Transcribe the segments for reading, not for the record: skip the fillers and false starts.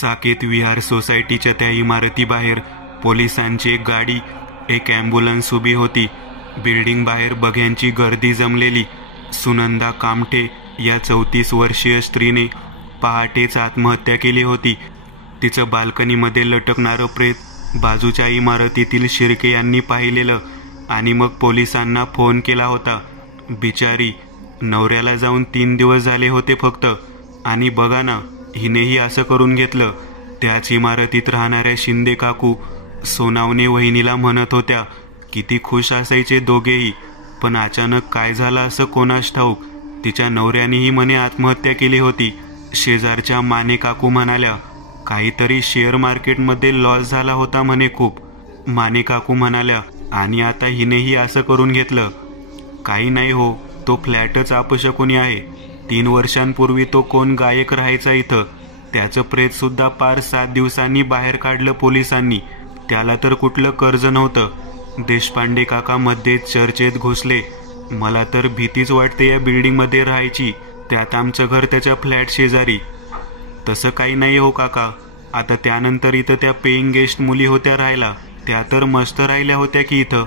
साकेत विहार सोसायटीच्या त्या इमारतीबाहेर पोलिसांची एक गाडी, एक ॲम्ब्युलन्स उभी होती. बिल्डिंग बाहेर बघ्यांची गर्दी जमलेली. सुनंदा कामठे या 34 वर्षीय स्त्रीने पहाटेच आत्महत्या केली होती. तिचं बाल्कनीमध्ये लटकणारं प्रेत बाजूच्या इमारतीतील शिर्के यांनी पाहिलेलं आणि मग पोलिसांना फोन केला होता. बिचारी, नवऱ्याला जाऊन 3 दिवस झाले होते फक्त, आणि बघा ना, हिनेही असं करून घेतलं. त्याच इमारतीत राहणाऱ्या शिंदे काकू सोनावणे वहिनीला म्हणत होत्या किती खुश असायचे दोघेही, पण अचानक काय झालं असं कोणास ठाऊक. तिच्या नवऱ्यानेही म्हणे आत्महत्या केली होती. शेजारच्या माने काकू म्हणाल्या काहीतरी शेअर मार्केटमध्ये लॉस झाला होता म्हणे खूप. माने काकू म्हणाल्या आणि आता हिनेही असं करून घेतलं. काही नाही हो, तो फ्लॅटच अपशकुनी आहे. 3 वर्षांपूर्वी तो कोण गायक राहायचा इथं, त्याचं प्रेत सुद्धा पार 7 दिवसांनी बाहेर काढलं पोलिसांनी. त्याला तर कुठलं कर्ज नव्हतं. देशपांडे काका मध्येच चर्चेत घुसले. मला तर भीतीच वाटते या बिल्डिंगमध्ये राहायची, त्यात आमचं घर त्याच्या फ्लॅट शेजारी. तसं काही नाही हो काका, आता त्यानंतर इथं त्या पेईंग गेस्ट मुली होत्या राहायला, त्या तर मस्त राहिल्या होत्या की इथं.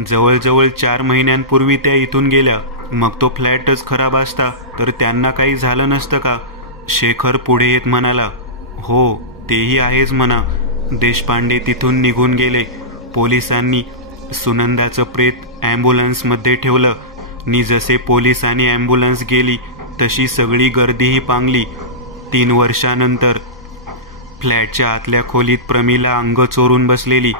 जवळजवळ 4 महिन्यांपूर्वी त्या इथून गेल्या. मग तो फ्लॅटच खराब असता तर त्यांना काही झालं नसतं का? शेखर पुढे येत म्हणाला. हो, तेही आहेच म्हणा. देशपांडे तिथून निघून गेले. पोलिसांनी सुनंदाचं प्रेत ॲम्ब्युलन्समध्ये ठेवलं. नि जसे पोलीस आणि ॲम्ब्युलन्स गेली तशी सगळी गर्दीही पांगली. 3 वर्षानंतर फ्लॅटच्या आतल्या खोलीत प्रमिला अंग चोरून बसलेली.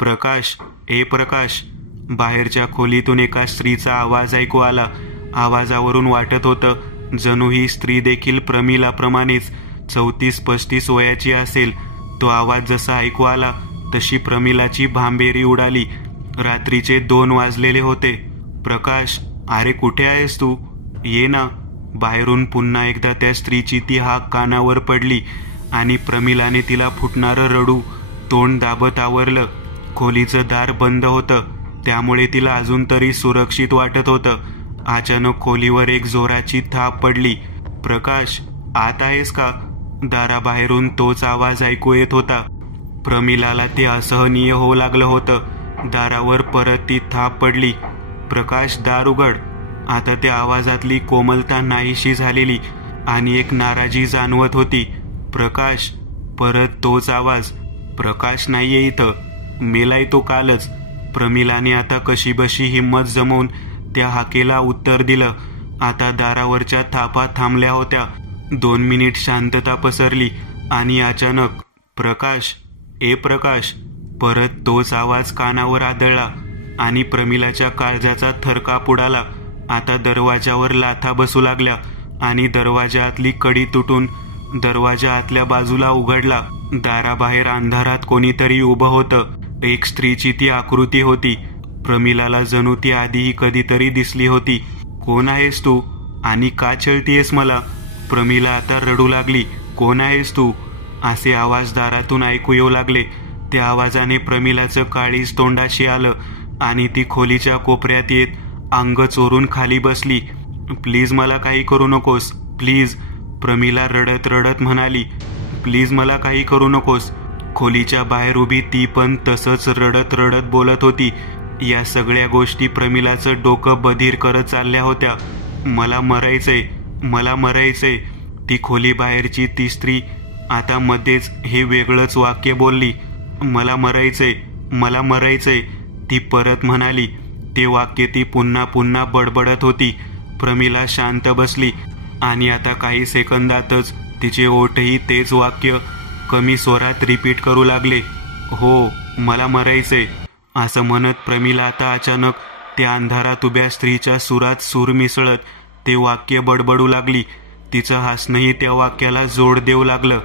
प्रकाश, ए प्रकाश. बाहेरच्या खोलीतून एका स्त्रीचा आवाज ऐकू आला. आवाजावरून वाटत होतं जणू ही स्त्री देखील प्रमिलाप्रमाणेच 34-35 वयाची असेल. तो आवाज जसा ऐकू आला तशी प्रमिलाची भांबेरी उडाली. रात्रीचे 2 वाजलेले होते. प्रकाश, अरे कुठे आहेस तू? ये ना. बाहेरून पुन्हा एकदा त्या स्त्रीची ती हाक कानावर पडली आणि प्रमिलाने तिला फुटणारं रडू तोंड दाबत आवरलं. खोलीचं दार बंद होतं, त्यामुळे तिला अजून तरी सुरक्षित वाटत होतं. अचानक खोलीवर एक जोराची थाप पडली. प्रकाश, आत आहेस का? दाराबाहेरून तोच आवाज ऐकू येत होता. प्रमिलाला ते असहनीय होऊ लागलं होतं. दारावर परत ती थाप पडली. प्रकाश, दार उघड. आता त्या आवाजातली कोमलता नाहीशी झालेली आणि एक नाराजी जाणवत होती. प्रकाश, परत तोच आवाज. प्रकाश नाहीये इथं, मेलाय तो कालच. प्रमिलाने आता कशीबशी हिंमत जमवून त्या हाकेला उत्तर दिलं. आता दारावरच्या थापा थांबल्या होत्या. 2 मिनिट शांतता पसरली आणि अचानक प्रकाश, ए प्रकाश. परत तोच आवाज कानावर आदळला आणि प्रमिलाच्या काळजाचा थरकाप उडाला. आता दरवाजावर लाथा बसू लागल्या आणि दरवाजातली कडी तुटून दरवाजा आतल्या बाजूला उघडला. दाराबाहेर अंधारात कोणीतरी उभं होतं. एक स्त्रीची ती आकृती होती. प्रमिलाला जणू ती आधीही कधीतरी दिसली होती. कोण आहेस तू आणि का छळतीयस मला? प्रमिला आता रडू लागली. कोण आहेस तू? असे आवाज दारातून ऐकू येऊ लागले. त्या आवाजाने प्रमिलाचं काळीज तोंडाशी आलं आणि ती खोलीच्या कोपऱ्यात येत अंग चोरून खाली बसली. प्लीज मला काही करू नकोस, प्लीज. प्रमिला रडत रडत म्हणाली. प्लीज मला काही करू नकोस. खोलीच्या बाहेर उभी ती पण तसंच रडत रडत बोलत होती. या सगळ्या गोष्टी प्रमिलाचं डोकं बधीर करत चालल्या होत्या. मला मरायचंय, मला मरायचंय. ती खोली बाहेरची ती स्त्री आता मध्येच हे वेगळंच वाक्य बोलली. मला मरायचंय, मला मरायचंय, ती परत म्हणाली. ते वाक्य ती पुन्हा पुन्हा बडबडत होती. प्रमिला शांत बसली आणि आता काही सेकंदातच तिचे ओठही तेच वाक्य कमी स्वरात रिपीट करू लागले. हो, मला मरायचंय. असं म्हणत प्रमिला आता अचानक त्या अंधारात उभ्या स्त्रीच्या सुरात सूर मिसळत ते वाक्य बडबडू लागली. तिचं हसणंही त्या वाक्याला जोड देऊ लागलं.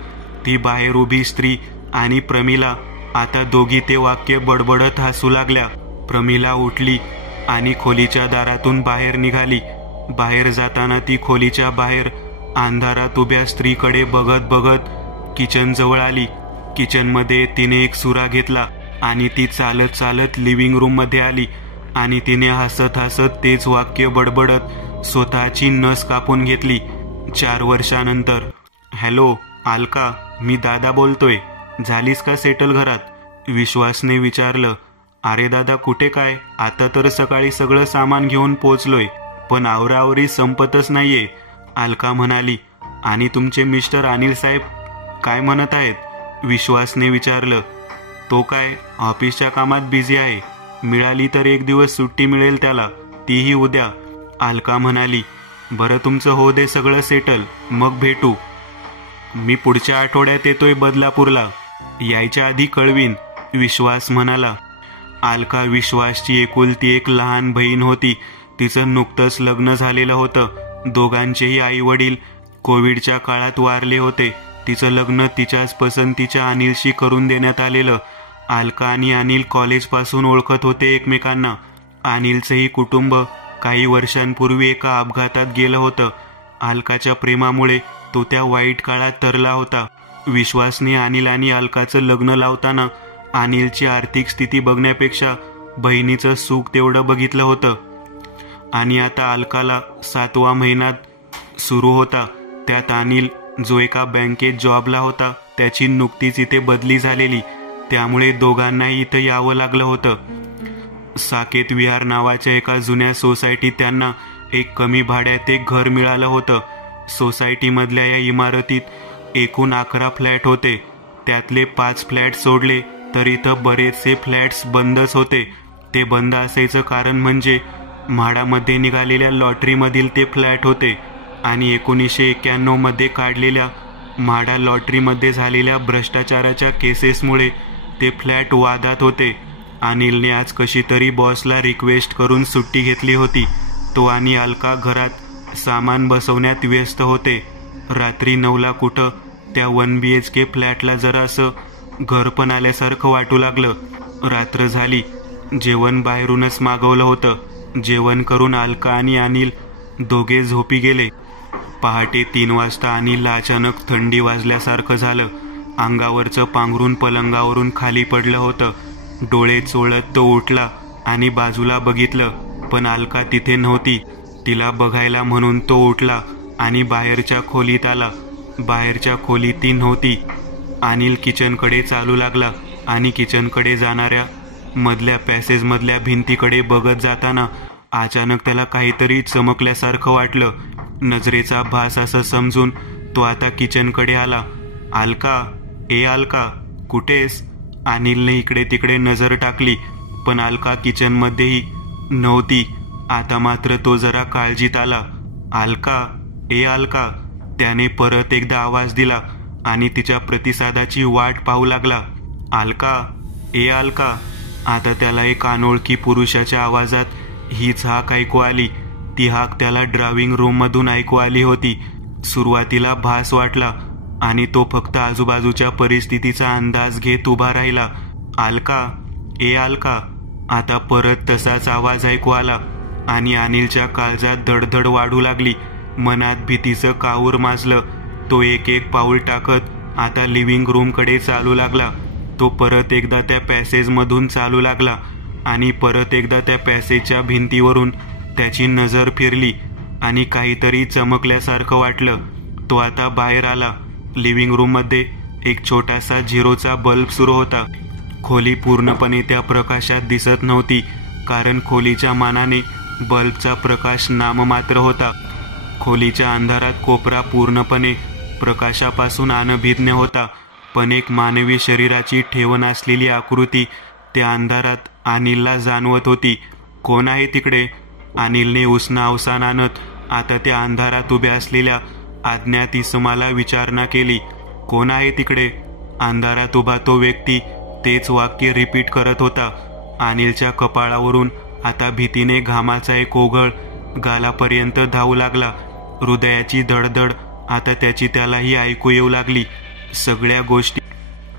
ती बाहेर उभी स्त्री आणि प्रमिला आता दोघी ते वाक्य बडबडत हसू लागल्या. प्रमिला उठली आणि खोलीच्या दारातून बाहेर निघाली. बाहेर जाताना ती खोलीच्या बाहेर अंधारात उभ्या स्त्रीकडे बघत बघत किचन जवळ आली. किचनमध्ये तिने एक सुरा घेतला आणि ती चालत चालत लिव्हिंग रूम मध्ये आली आणि तिने हसत हसत तेच वाक्य बडबडत स्वतःची नस कापून घेतली. 4 वर्षानंतर. हॅलो अलका, मी दादा बोलतोय. झालीस का सेटल घरात? विश्वासने विचारलं. अरे दादा कुठे काय, आता तर सकाळी सगळं सामान घेऊन पोचलोय, पण आवराआवरी संपतच नाहीये. अलका म्हणाली. आणि तुमचे मिस्टर अनिल साहेब काय म्हणत आहेत? विश्वासने विचारलं. तो काय ऑफिसच्या कामात बिझी आहे. मिळाली तर एक दिवस सुट्टी मिळेल त्याला, तीही उद्या. अलका म्हणाली. बरं तुमचं हो दे सगळं सेटल, मग भेटू. मी पुढच्या आठवड्यात येतोय बदलापूरला, यायच्या आधी कळवीन, विश्वास म्हणाला. अलका विश्वासची एकुलती एक लहान बहीण होती. तिचं नुकतंच लग्न झालेलं होतं. दोघांचेही आई वडील कोविडच्या काळात वारले होते. तिचं लग्न तिच्याच पसंतीच्या अनिलशी करून देण्यात आलेलं. अलका आणि अनिल कॉलेजपासून ओळखत होते एकमेकांना. अनिलचंही कुटुंब काही वर्षांपूर्वी एका अपघातात गेलं होतं. अलकाच्या प्रेमामुळे तो त्या वाईट काळात तरला होता. विश्वासने अनिल आणि अलकाचं लग्न लावताना अनिलची आर्थिक स्थिती बघण्यापेक्षा बहिणीचं सुख तेवढं बघितलं होतं. आणि आता अलकाला 7वा महिना सुरू होता. त्यात अनिल जो एका बँकेत जॉबला होता त्याची नुकतीच इथे बदली झालेली, त्यामुळे दोघांनाही इथं यावं लागलं होतं. साकेत विहार नावाच्या एका जुन्या सोसायटीत त्यांना एक कमी भाड्यात एक घर मिळालं होतं. सोसायटीमधल्या या इमारतीत एकूण 11 फ्लॅट होते. त्यातले 5 फ्लॅट सोडले तर इथं बरेचसे फ्लॅट्स बंदच होते. ते बंद असायचं कारण म्हणजे म्हाडामध्ये निघालेल्या लॉटरीमधील ते फ्लॅट होते आणि 1991 मध्ये काढलेल्या म्हाडा लॉटरीमध्ये झालेल्या भ्रष्टाचाराच्या केसेसमुळे ते फ्लॅट वादात होते. अनिलने आज कशी तरी बॉसला रिक्वेस्ट करून सुट्टी घेतली होती. तो आणि अलका घरात सामान बसवण्यात व्यस्त होते. रात्री 9ला कुठं त्या 1 BHK फ्लॅटला जरासं घर पण आल्यासारखं वाटू लागलं. रात्र झाली. जेवण बाहेरूनच मागवलं होतं. जेवण करून अलका आणि अनिल दोघे झोपी गेले. पहाटे 3 वाजता अनिलला अचानक थंडी वाजल्यासारखं झालं. अंगावरचं पांघरून पलंगावरून खाली पडलं होतं. डोळे चोळत तो उठला आणि बाजूला बघितलं, पण अलका तिथे नव्हती. तिला बघायला म्हणून तो उठला आणि बाहेरच्या खोलीत आला. बाहेरच्या खोलीत ती नव्हती. अनिल किचनकडे चालू लागला आणि किचनकडे जाणाऱ्या मधल्या पॅसेजमधल्या भिंतीकडे बघत जाताना अचानक त्याला काहीतरी चमकल्यासारखं वाटलं. नजरेचा भास असं समजून तो आता किचनकडे आला. अलका, ए अलका, कुठेस? अनिलने इकडे तिकडे नजर टाकली, पण अलका किचनमध्येही नव्हती. आता मात्र तो जरा काळजीत आला. अलका, ए अलका, त्याने परत एकदा आवाज दिला आणि तिच्या प्रतिसादाची वाट पाहू लागला. अलका, ए अलका. आता त्याला एक अनोळखी पुरुषाच्या आवाजात हीच हाक ऐकू आली. ती हाक त्याला ड्रायव्हिंग रूममधून ऐकू आली होती. सुरुवातीला भास वाटला आणि तो फक्त आजूबाजूच्या परिस्थितीचा अंदाज घेत उभा राहिला. अलका, ए अलका. आता परत तसाच आवाज ऐकू आला आणि अनिलच्या काळजात धडधड वाढू लागली. मनात भीतीचं काहूर माजलं. तो एक एक पाऊल टाकत आता लिव्हिंग रूमकडे चालू लागला. तो परत एकदा त्या पॅसेजमधून चालू लागला आणि परत एकदा त्या पॅसेजच्या भिंतीवरून त्याची नजर फिरली आणि काहीतरी चमकल्यासारखं वाटलं. तो आता बाहेर आला. लिव्हिंग रूममध्ये एक छोटासा झिरोचा बल्ब सुरू होता. खोली पूर्णपणे त्या प्रकाशात दिसत नव्हती, कारण खोलीच्या मानाने बल्बचा प्रकाश नाममात्र होता. खोलीच्या अंधारात कोपरा पूर्णपणे प्रकाशापासून अनभिज्ञ होता, पण एक मानवी शरीराची ठेवण असलेली आकृती त्या अंधारात अनिलला जाणवत होती. कोण आहे तिकडे? अनिलने उसना अवसान आणत आता त्या अंधारात उभ्या असलेल्या अज्ञात इसमाला विचारणा केली. कोण आहे तिकडे? अंधारात उभा तो व्यक्ती तेच वाक्य रिपीट करत होता. अनिलच्या कपाळावरून आता भीतीने घामाचा एक ओघळ गालापर्यंत धावू लागला. हृदयाची धडधड आता त्यालाही ऐकू येऊ लागली. सगळ्या गोष्टी,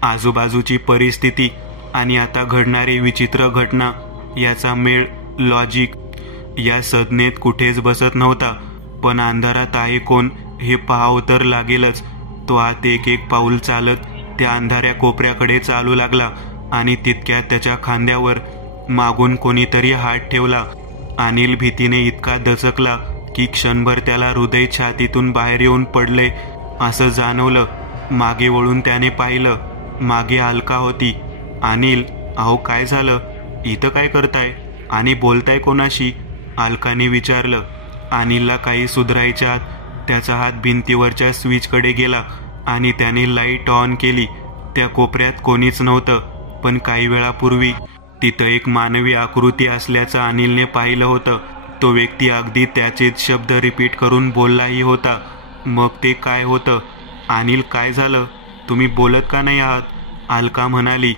आजूबाजूची परिस्थिती आणि आता घडणारी विचित्र घटना याचा मेळ, लॉजिक या संज्ञेत कुठेच बसत नव्हता. पण अंधारात आहे कोण हे पाहावं तर लागेलच. तो आत एक एक पाऊल चालत त्या अंधाऱ्या कोपऱ्याकडे चालू लागला आणि तितक्यात त्याच्या खांद्यावर मागून कोणीतरी हात ठेवला. अनिल भीतीने इतका दचकला की क्षणभर त्याला हृदय छातीतून बाहेर येऊन पडले असं जाणवलं. मागे वळून त्याने पाहिलं. मागे अलका होती. अनिल, अहो काय झालं? इथं काय करताय आणि बोलताय कोणाशी? अलकाने विचारलं. अनिलला काही सुधारायच्या आत त्याचा हात भिंतीवरच्या स्विचकडे गेला आणि त्याने लाईट ऑन केली. त्या कोपऱ्यात कोणीच नव्हतं, पण काही वेळापूर्वी तिथं एक मानवी आकृती असल्याचं अनिलने पाहिलं होतं. तो व्यक्ती अगदी त्याचेच शब्द रिपीट करून बोललाही होता. मग ते काय होतं? अनिल, काय झालं? तुम्ही बोलत का नाही आहात? अलका म्हणाली.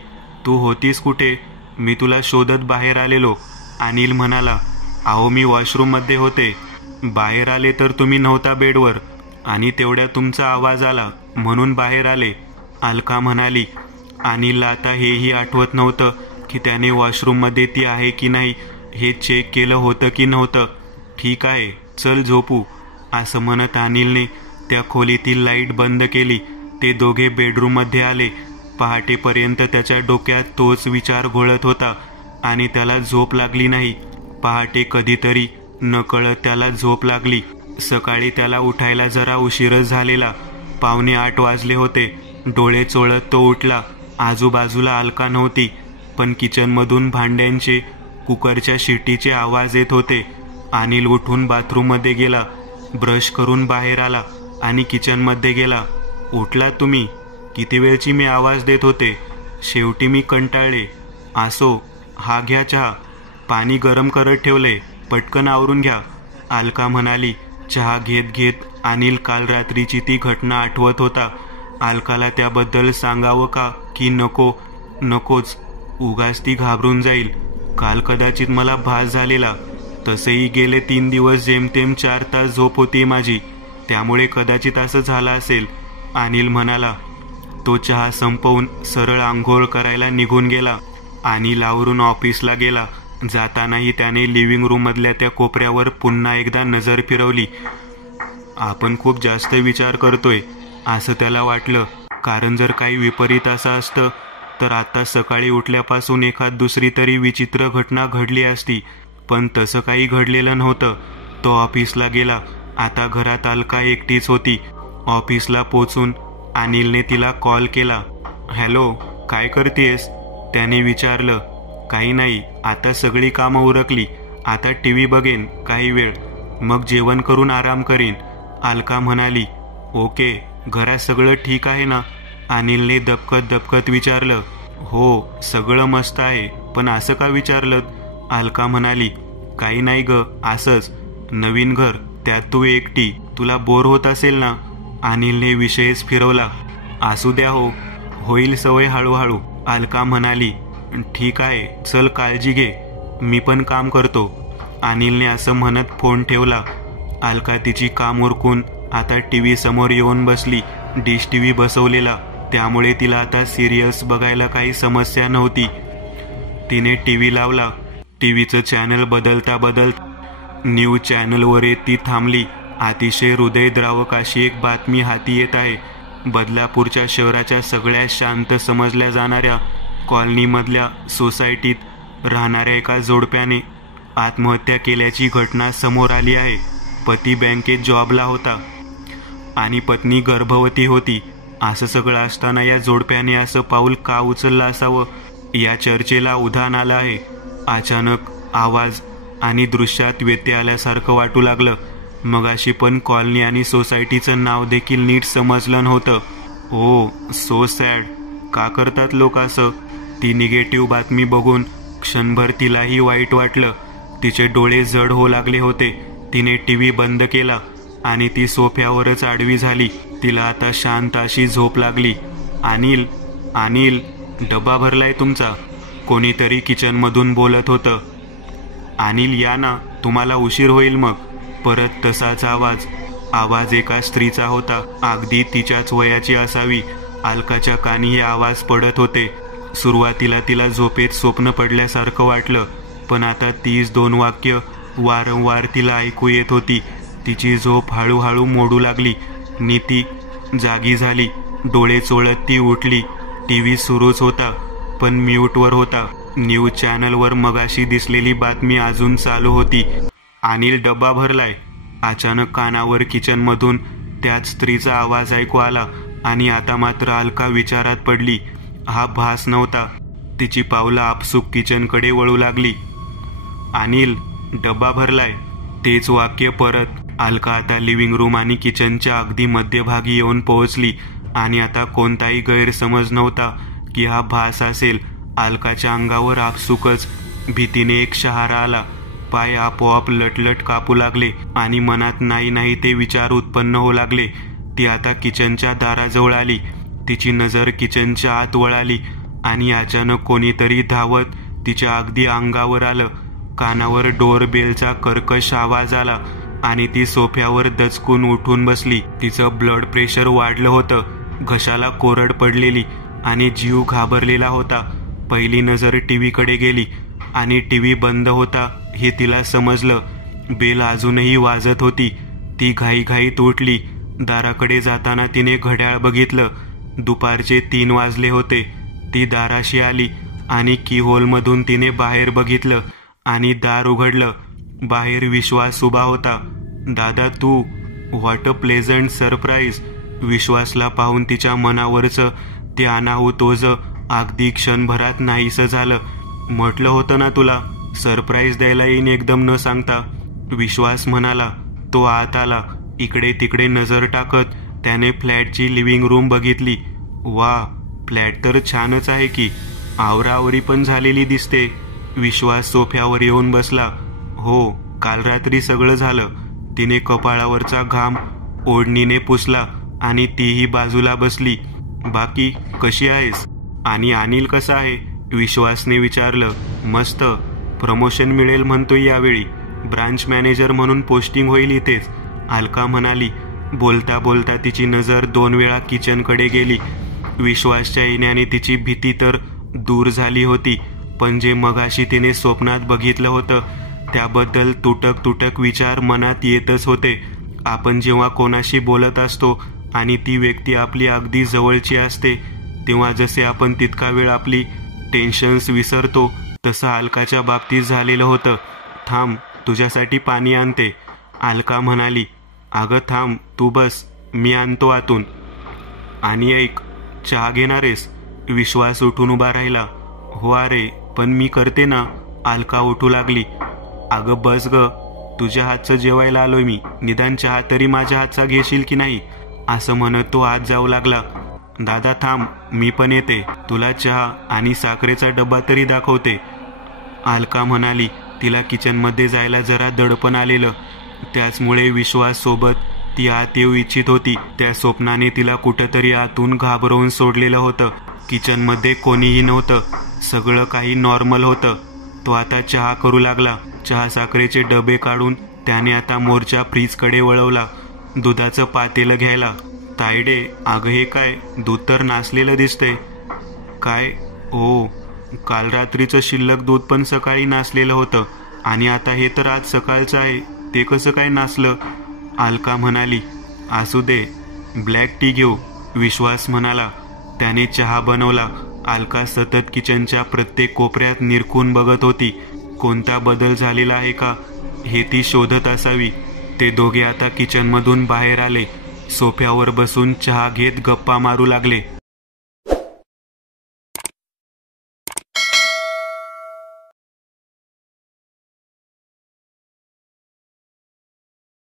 तू होतीस कुठे? मी तुला शोधत बाहेर आलेलो. अनिल म्हणाला. अहो, मी वॉशरूममध्ये होते. बाहेर आले तर तुम्ही नव्हता बेडवर आणि तेवढ्या तुमचा आवाज आला म्हणून बाहेर आले. अलका म्हणाली. अनिलला आता हेही आठवत नव्हतं की त्याने वॉशरूममध्ये ती आहे की नाही हे चेक केलं होतं की नव्हतं. ठीक आहे, चल झोपू, असं म्हणत अनिलने त्या खोलीतील लाईट बंद केली. ते दोघे बेडरूममध्ये आले. पहाटेपर्यंत त्याच्या डोक्यात तोच विचार घोळत होता आणि त्याला झोप लागली नाही. पहाटे कधीतरी नकळत त्याला झोप लागली. सकाळी त्याला उठायला जरा उशीरच झालेला. 7:45 वाजले होते. डोळे चोळत तो उठला. आजूबाजूला अलका नव्हती, पण किचनमधून भांड्यांचे, कुकरच्या शिट्टीचे आवाज येत होते. अनिल उठून बाथरूममध्ये गेला, ब्रश करून बाहेर आला आणि किचनमध्ये गेला. उठला तुम्ही? किती वेळची मी आवाज देत होते. शेवटी मी कंटाळले. असो, हा घ्या चहा. पाणी गरम करत ठेवले, पटकन आवरून घ्या, अलका म्हणाली. चहा घेत घेत अनिल काल रात्रीची ती घटना आठवत होता. अलकाला त्याबद्दल सांगावं का की नकोच, उगाच ती घाबरून जाईल. काल कदाचित मला भास झालेला. तसेही गेले 3 दिवस जेमतेम 4 तास झोप होती माझी, त्यामुळे कदाचित असं झालं असेल, अनिल म्हणाला. तो चहा संपवून सरळ आंघोळ करायला निघून गेला. अनिल आवरून ऑफिसला गेला. जातानाही त्याने लिव्हिंग रूममधल्या त्या कोपऱ्यावर पुन्हा एकदा नजर फिरवली. आपण खूप जास्त विचार करतोय असं त्याला वाटलं, कारण जर काही विपरीत असं असतं तर आता सकाळी उठल्यापासून एखाद दुसरी तरी विचित्र घटना घडली असती. पण तसं काही घडलेलं नव्हतं. तो ऑफिसला गेला. आता घरात अलका एकटीच होती. ऑफिसला पोचून अनिलने तिला कॉल केला. हॅलो, काय करतेस? त्याने विचारलं. काही नाही, आता सगळी कामं उरकली. आता टीव्ही बघेन काही वेळ, मग जेवण करून आराम करीन, अलका म्हणाली. ओके, घरात सगळं ठीक आहे ना? अनिलने दबकत विचारलं. हो, सगळं मस्त आहे, पण असं का विचारलं? अलका म्हणाली. काही नाही ग, असंच. नवीन घर, त्यात तू एकटी, तुला बोर होत असेल ना? अनिलने विषयच फिरवला. असू द्या हो, होईल सवय हळूहळू, अलका म्हणाली. ठीक आहे, चल काळजी घे, मी पण काम करतो, अनिलने असं म्हणत फोन ठेवला. अलका तिची काम उरकून आता टीव्ही समोर येऊन बसली. डिश टीव्ही बसवलेला, त्यामुळे तिला आता सिरियल्स बघायला काही समस्या नव्हती. तिने टीव्ही लावला. टीव्हीचं चॅनल बदलता न्यूज चॅनलवर ती थांबली. अतिशय हृदयद्रावक अशी एक बातमी हाती येत आहे. बदलापूरच्या शहराच्या सगळ्यात शांत समजल्या जाणाऱ्या कॉलनीमधल्या सोसायटीत राहणाऱ्या एका जोडप्याने आत्महत्या केल्याची घटना समोर आली आहे. पती बँकेत जॉबला होता आणि पत्नी गर्भवती होती. असं सगळं असताना या जोडप्याने असं पाऊल का उचललं असावं, या चर्चेला उधाण आलं आहे. अचानक आवाज आणि दृश्यात व्यत्यय आल्यासारखं वाटू लागलं. मगाशी पण कॉलनी आणि सोसायटीचं नाव देखील नीट समजलं नव्हतं. ओ, सो सॅड. का करतात लोक असं? ती निगेटिव्ह बातमी बघून क्षणभर तिलाही वाईट वाटलं. तिचे डोळे जड होऊ लागले होते. तिने टीव्ही बंद केला आणि ती सोफ्यावरच आडवी झाली. तिला आता शांत अशी झोप लागली. अनिल, डबा भरलाय तुमचा, कोणीतरी किचनमधून बोलत होतं. अनिल, या ना, तुम्हाला उशीर होईल मग. परत तसाच आवाज एका स्त्रीचा होता. अगदी तिच्याच वयाची असावी. अलकाच्या कानी हे आवाज पडत होते. सुरुवातीला तिला झोपेत स्वप्न पडल्यासारखं वाटलं, पण आता 32 वाक्य वारंवार तिला ऐकू येत होती. तिची झोप हळूहळू मोडू लागली. नीती जागी झाली. डोळे चोळत ती उठली. टीव्ही सुरूच होता, पण म्यूटवर होता. न्यूज चॅनलवर मगाशी दिसलेली बातमी अजून चालू होती. अनिल, डब्बा भरलाय. अचानक कानावर किचनमधून त्याच स्त्रीचा आवाज ऐकू आला. आणि आता मात्र अलका विचारात पडली. हा भास नव्हता. तिची पावलं आपसूक किचनकडे वळू लागली. अनिल, डब्बा भरलाय. तेच वाक्य परत. अलका आता लिव्हिंग रूम आणि किचनच्या अगदी मध्यभागी येऊन पोहोचली आणि आता कोणताही गैरसमज नव्हता की हा भास असेल. अलकाच्या अंगावर आपसूकच भीतीने एक शहारा आला. पाय आपोआप लटलट कापू लागले आणि मनात नाही ते विचार उत्पन्न होऊ लागले. ती आता किचनच्या दाराजवळ आली. तिची नजर किचनच्या आत वळाली आणि अचानक कोणीतरी धावत तिच्या अगदी अंगावर आलं. कानावर डोअरबेलचा कर्कश आवाज आला आणि ती सोफ्यावर दचकून उठून बसली. तिचं ब्लड प्रेशर वाढलं होतं. घशाला कोरड पडलेली आणि जीव घाबरलेला होता. पहिली नजर टीव्हीकडे गेली आणि टीव्ही बंद होता हे तिला समजलं. बेल अजूनही वाजत होती. ती घाईघाईत उठली. दाराकडे जाताना तिने घड्याळ बघितलं. दुपारचे 3 वाजले होते. ती दाराशी आली आणि कीहोलमधून तिने बाहेर बघितलं आणि दार उघडलं. बाहेर विश्वास उभा होता. दादा, तू? What a pleasant surprise. विश्वासला पाहून तिच्या मनावरचं ते अनाहूत ओझं अगदी क्षणभरात नाहीसं झालं. म्हटलं होतं ना तुला, सरप्राईज द्यायला येईन एकदम न सांगता, विश्वास म्हणाला. तो आत आला. इकडे तिकडे नजर टाकत त्याने फ्लॅटची लिव्हिंग रूम बघितली. वा, फ्लॅट तर छानच आहे की. आवराआवरी पण झालेली दिसते. विश्वास सोफ्यावर येऊन बसला. हो, काल रात्री सगळं झालं. तिने कपाळावरचा घाम ओढणीने पुसला आणि तीही बाजूला बसली. बाकी कशी आहेस? आणि अनिल कसा आहे? विश्वासने विचारलं. मस्त. प्रमोशन मिळेल म्हणतोय यावेळी. ब्रांच मॅनेजर म्हणून पोस्टिंग होईल इथेच, अलका म्हणाली. बोलता बोलता तिची नजर 2 वेळा किचनकडे गेली. विश्वासच्या येण्याने तिची भीती तर दूर झाली होती, पण जे मगाशी तिने स्वप्नात बघितलं होतं त्याबद्दल तुटक विचार मनात येतच होते. आपण जेव्हा कोणाशी बोलत असतो आणि ती व्यक्ती आपली अगदी जवळची असते तेव्हा जसे आपण तितका वेळ आपली टेन्शन्स विसरतो, तसं अलकाच्या बाबतीत झालेलं होतं. थांब, तुझ्यासाठी पाणी आणते, अलका म्हणाली. अगं थांब, तू बस, मी आणतो आतून. आणि ऐक, चहा घेणारेस? विश्वास उठून उभा राहिला. हो अरे, पण मी करते ना, अलका उठू लागली. अगं बस ग, तुझ्या हातचं जेवायला आलोय मी, निदान चहा तरी माझ्या हातचा घेशील की नाही, असं म्हणत तो आत जाऊ लागला. दादा थांब, मी पण येते, तुला चहा आणि साखरेचा डब्बा तरी दाखवते, अलका म्हणाली. तिला किचनमध्ये जायला जरा दडपण आलेलं. त्याचमुळे विश्वास सोबत ती आत येऊ इच्छित होती. त्या स्वप्नाने तिला कुठंतरी आतून घाबरवून सोडलेलं होतं. किचनमध्ये कोणीही नव्हतं. सगळं काही नॉर्मल होतं. तो आता चहा करू लागला. चहा साखरेचे डबे काढून त्याने आता मोर्चा फ्रीजकडे वळवला. दुधाचं पातेलं घ्यायला. तायडे, अगं हे काय, दूध तर नासलेलं दिसतंय. काय? ओ, काल रात्रीचं शिल्लक दूध पण सकाळी नासलेलं होतं आणि आता हे तर आज सकाळचं आहे, ते कसं काय नासलं, अलका म्हणाली. असू दे, ब्लॅक टी घेऊ, विश्वास म्हणाला. त्याने चहा बनवला. अलका सतत किचनच्या प्रत्येक कोपऱ्यात निरखून बघत होती. कोणता बदल झालेला आहे का हे ती शोधत असावी. ते दोघे आता किचनमधून बाहेर आले. सोफ्यावर बसून चहा घेत गप्पा मारू लागले.